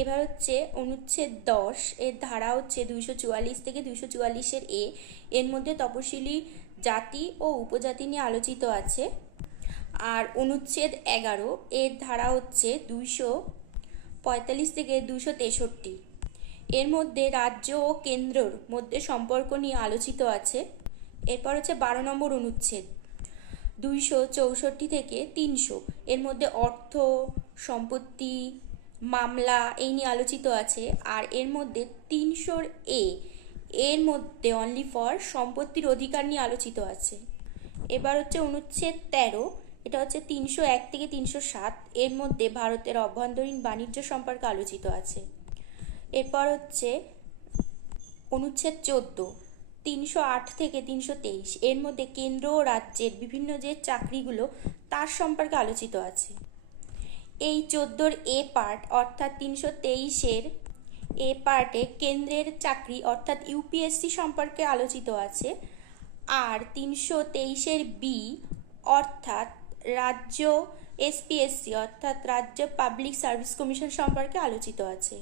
এবার হচ্ছে অনুচ্ছেদ 10 এর ধারা হচ্ছে 244 থেকে 244-এর এর মধ্যে তপশিলি জাতি ও উপজাতি নিয়ে আলোচিত আছে। আর অনুচ্ছেদ 11 এর ধারা হচ্ছে 245 থেকে 263, এর মধ্যে রাজ্য ও কেন্দ্রর মধ্যে সম্পর্ক নিয়ে আলোচিত আছে। এরপর হচ্ছে 12 নম্বর অনুচ্ছেদ 264 থেকে 300, এর মধ্যে অর্থ, সম্পত্তি, মামলা এই নিয়ে আলোচিত আছে। আর এর মধ্যে 300 এর মধ্যে অনলি ফর সম্পত্তির অধিকার নিয়ে আলোচিত আছে। এবার হচ্ছে অনুচ্ছেদ 13, এটা হচ্ছে 301 থেকে 307, এর মধ্যে ভারতের অভ্যন্তরীণ বাণিজ্য সম্পর্কে আলোচিত আছে। এরপর হচ্ছে অনুচ্ছেদ 14, 308 থেকে 323, এর মধ্যে কেন্দ্র ও রাজ্যের বিভিন্ন যে চাকরিগুলো তার সম্পর্কে আলোচিত আছে। এই 14-র পার্ট অর্থাৎ 323-এর পার্টে কেন্দ্রের চাকরি অর্থাৎ ইউপিএসসি সম্পর্কে আলোচিত আছে। আর 323-এর অর্থাৎ রাজ্য এসপিএসসি অর্থাৎ রাজ্য পাবলিক সার্ভিস কমিশন সম্পর্কে আলোচিত আছে।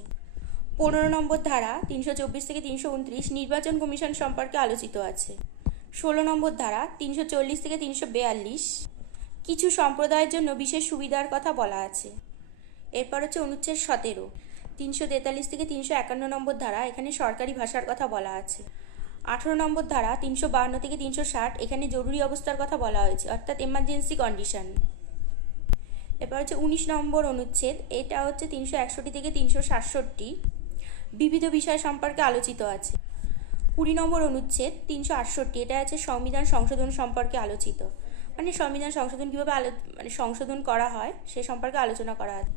15 নম্বর ধারা 324 থেকে 329 নির্বাচন কমিশন সম্পর্কে আলোচিত আছে। 16 নম্বর ধারা 340 থেকে 342 কিছু সম্প্রদায়ের জন্য বিশেষ সুবিধার কথা বলা আছে। এরপর হচ্ছে অনুচ্ছেদ 17, 343 থেকে 351 নম্বর ধারা, এখানে সরকারি ভাষার কথা বলা আছে। 18 নম্বর ধারা 352 থেকে 360, এখানে জরুরি অবস্থার কথা বলা হয়েছে অর্থাৎ এমার্জেন্সি কন্ডিশন। এরপর হচ্ছে 19 নম্বর অনুচ্ছেদ, এটা হচ্ছে 361 থেকে 367 বিবিধ বিষয় সম্পর্কে আলোচিত আছে। 20 নম্বর অনুচ্ছেদ 368, এটা আছে সংবিধান সংশোধন সম্পর্কে আলোচিত, মানে সংবিধান সংশোধন কীভাবে সংশোধন করা হয় সে সম্পর্কে আলোচনা করা আছে।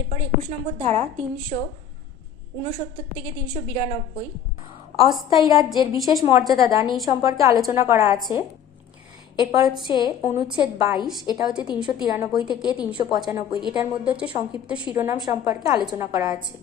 এরপর 21 নম্বর ধারা 369 থেকে 392 অস্থায়ী রাজ্যের বিশেষ মর্যাদা দান এই সম্পর্কে আলোচনা করা আছে। এরপর হচ্ছে অনুচ্ছেদ 22, এটা হচ্ছে 393 থেকে 395, এটার মধ্যে হচ্ছে সংক্ষিপ্ত শিরোনাম সম্পর্কে আলোচনা করা আছে।